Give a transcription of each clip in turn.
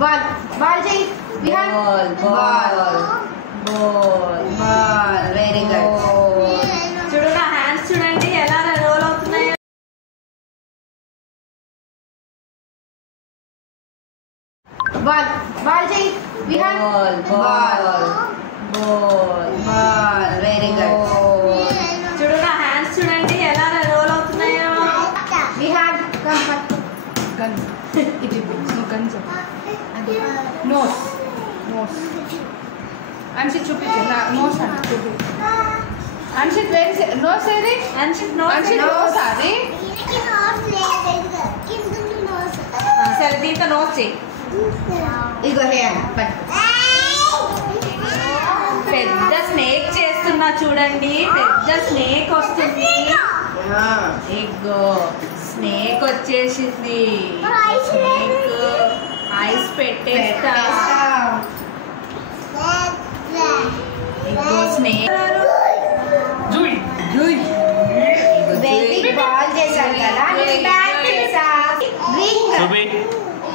Ball ball చేయి ball ball ball ball very good చూడు నా హ్యాండ్స్ చూడండి ఎలా రోల్ అవుతున్నాయో బాల్ బాల్ చేయి ball ball ball ball very good చూడు నా హ్యాండ్స్ చూడండి ఎలా రోల్ అవుతున్నాయో విహాన్ కమ్ గన్ ఇది నువ్వు గన్ చెప్పు నోస్ నోస్ అన్షిత్ చూపించు నోస్ అంటే చూపి అన్షిత్ వేరే నోస్ ఏది అన్షిత్ నోస్ అన్షిత్ నోస్ అది సరే దీంతో నోస్ చేయి ఇగో హ్యాండ్ బట్ పెద్ద స్నేక్ చేస్తున్నా చూడండి పెద్ద స్నేక్ వస్తుంది ఇగో స్నేక్ వచ్చేసింది స్నేక్ ఐస్ పెట్టేస్తా ఇగో స్నేక్ జూయ్ బేబీ బాల్ చేశారు కదా నేను బ్యాట్ చేశా రింగ్ చూపి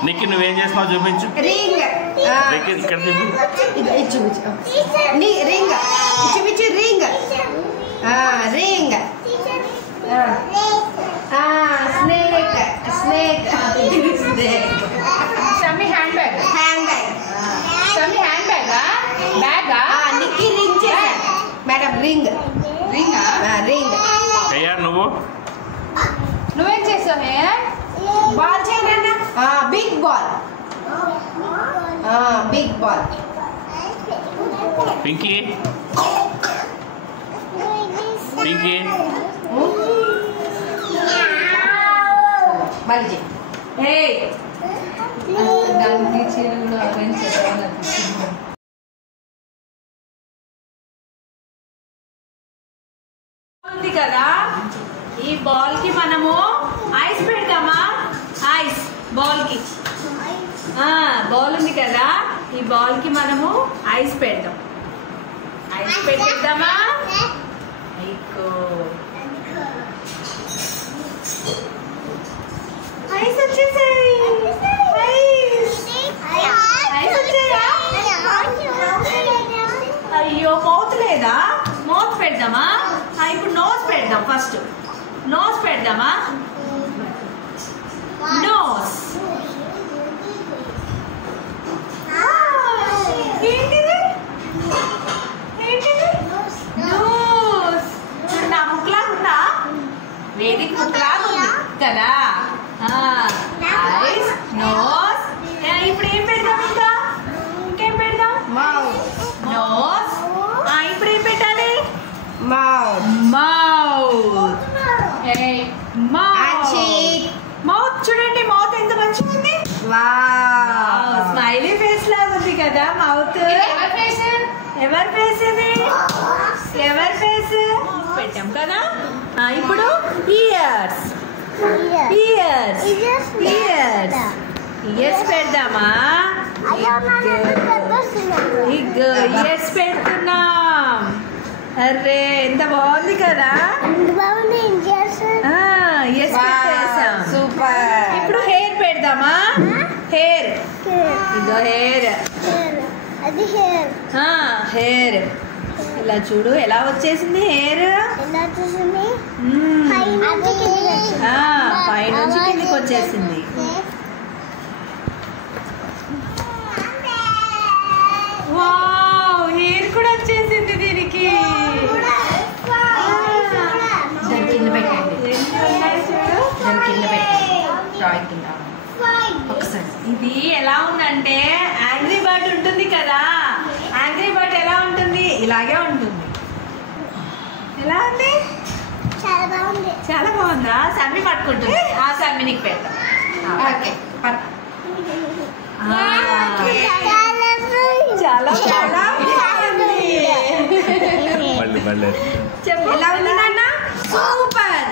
నిక్కి నువ్వేం చేస్తున్నావు చూపించు రింగ్ నిక్కి ఇక్కడ చూపి ఇది చూపించు నీ రింగ్ చూపించు ring ring snake snake snake Shammi hand bag hand bag Shammi hand బ్యాగా బ్యాగా నిక్కి రింగ్ చేశా మేడం రింగ్ రింగా రింగ్ అయ్యా నువ్వు నువ్వేం చేసావు హే బాల్ చేయనా big ball big ball Pinky Pinky మళ్ళీ ఏయ్ దానికి చీర కూడా ఆరెంజ్ చేయాలి ఉంది కదా ఈ బాల్ కి మనము ఐస్ పెడతామా ఐస్ బాల్ కి బాల్ ఉంది కదా ఈ బాల్ కి మనము ఐస్ పెడతాం ఐస్ పెట్టేద్దామా ఐస్ వచ్చేసాయి ఐస్ వచ్చాయా అయ్యో మౌత్ లేదా మౌత్ పెడదామా ఇప్పుడు నోస్ పెడదాం ఫస్ట్ నోస్ పెడదామా నోస్ ఏంటిది ఏంటిది నోస్ నా ముక్కులాగా ఉందా వేదిక ముక్కులాగా ఉంది కదా ఐస్ నోస్ ఇప్పుడు ఏం పెడదాం ఇంకా ఇంకేం పెడదాం నోస్ ఇప్పుడు ఏం పెట్టాలి మౌత్ మౌత్ మౌత్ చూడండి మౌత్ ఎంత మంచిగా ఉంది స్మైలీ ఫేస్ లాగా ఉంది కదా మౌత్ ఎవరి ఫేస్ ఇది ఎవరి ఫేస్ పెట్టాం కదా ఇప్పుడు ఇయర్స్ ఇయర్స్ ఇయర్స్ ఇయర్స్ పెడదామా ఇయర్స్ పెడుతున్నాం అరే ఎంత బాగుంది కదా ఇయర్స్ పెట్టేసాం సూపర్ ఇప్పుడు హెయిర్ పెడదామా హెయిర్ ఇదో హెయిర్ హెయిర్ ఇలా చూడు ఎలా వచ్చేసింది హెయిర్ పైనుంచి కిందికి వచ్చేసింది వావ్ హెయిర్ కూడా వచ్చేసింది దీనికి దాని కింద పెట్టండి దాని కింద పెట్టండి టాయ్ కింద ఒకసారి ఇది ఎలా ఉందంటే యాంగ్రీ బర్డ్ ఉంటుంది కదా యాంగ్రీ బర్డ్ ఎలా ఉంటుంది ఇలాగే ఉంటుంది ఎలా ఉంది చాలా బాగుందా సమ్మి పట్టుకుంటుంది ఆ సమ్మి నీకు పెడతాం ఓకే చాలా చాలా బాగుంది మళ్ళీ మళ్ళీ చెప్పు ఎలా ఉంది నాన్న సూపర్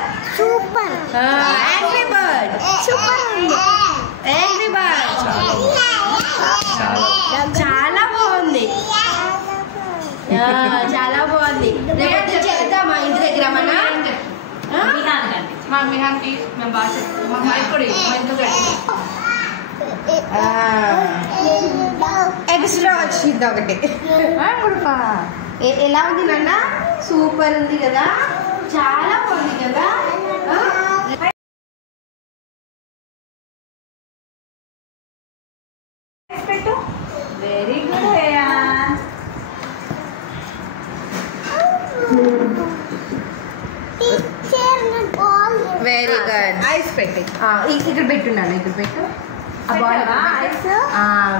యాంగ్రీ బర్డ్ సూపర్ ఉంది యాంగ్రీ బర్డ్ చాలా బాగుంది చాలా బాగుంది రేపు చేద్దామా ఇంటి దగ్గర మన మా మిహాన్కి మేము బాగా చెప్తాం మా మైక్ కూడా మా ఇంట్లో ఎక్స్ట్రా వచ్చింది ఒకటి. ఎలా ఉంది నాన్న? సూపర్ ఉంది కదా, చాలా బాగుంది కదా. వెరీ గుడ్ హేయా. Very good. ఐస్ పెట్టి ఇక్కడ పెట్టున్నాను, ఇక్కడ పెట్టు.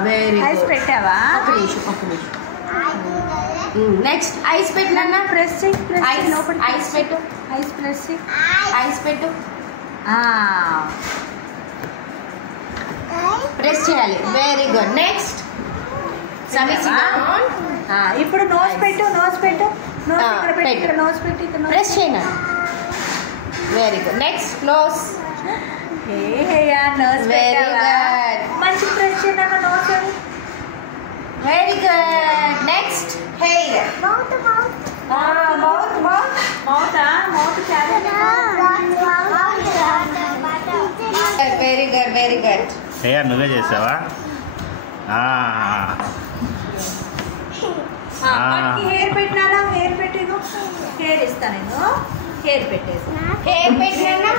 వెరీ ఐస్ పెట్టావా? ఒక నిమిషం. నెక్స్ట్ ఐస్ పెట్టినా, ప్రెస్ చెయ్యి. ఐస్ పెట్టు, ఐస్ ప్రెస్ చెయ్యి. ఐస్ పెట్టు, ప్రెస్ చేయాలి. Very good. నెక్స్ట్ ఇప్పుడు నోస్ పెట్టు. నోస్ పెట్టు. నోస్ ఇక్కడ పెట్టు. పెట్టు. ఇక్కడ నోస్ పెట్టు. ఇక్కడ ప్రెస్ చేయను. Very good. Next nose. హేయా నోస్ Very పెట్టావా? good. మంచి ప్రెస్ చేయను nose. Very good. Next hair. Mouth very good, very good. కయ్యా నువ్వే చేసావా? హెయిర్ పెట్టినా? హెయిర్ పెట్టి హెయిర్ ఇస్తా నేను. హెయిర్ పెట్టేసి హెయిర్ పెట్టినా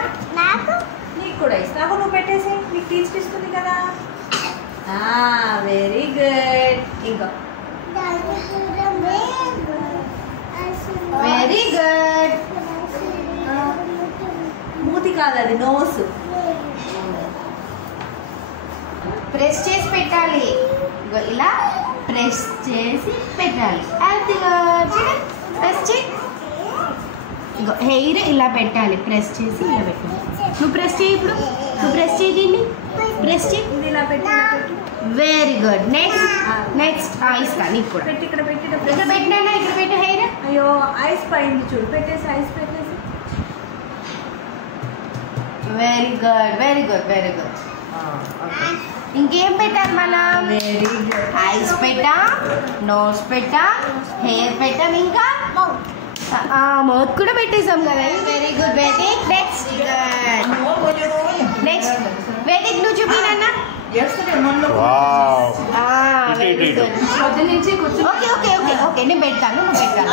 నీకు కూడా ఇస్తా. నువ్వు పెట్టేసి నీకు తీసుకిస్తుంది కదా. Very good. ఇంకా వెరీ గుడ్. మూతి కాదు, అది నోస్. ప్రెస్ చేసి పెట్టాలి. ఇగో ఇలా ప్రెస్ చేసి పెట్టాలి. అదిగో చూడు, ప్రెస్ చేయి. ఇగో హెయిర్ ఇలా పెట్టాలి, ప్రెస్ చేసి ఇలా పెట్టాలి. నువ్వు ప్రెస్ చేయి. ఇప్పుడు నువ్వు ప్రెస్ చేయి, దీన్ని ప్రెస్ చేయి. ఇలా పెట్టి వెరీ గుడ్. నెక్స్ట్ ఐస్ కా నీకు కూడా పెట్టి ఇక్కడ పెట్టి ఇక్కడ పెట్టినా, ఇక్కడ పెట్టు హెయిర్. అయ్యో ఐస్ పైంది చూడు. పెట్టేసి ఐస్ పెట్టేసి. Very good, very good, very good. ఇంకేం పెట్టాలి మనం? Very good. ఐస్ పెట్టాం, నోస్ పెట్టాం, హెయిర్ పెట్టాం, ఇంకా మౌత్ కూడా పెట్టేసాం కదా. Very good Vedic. Next Vedic నువ్వు చూపినా. వావ్. Very good. పొద్దు నుంచి కూర్చో. ఓకే ఓకే ఓకే ఓకే నేను పెడతాను, నువ్వు పెట్టాను.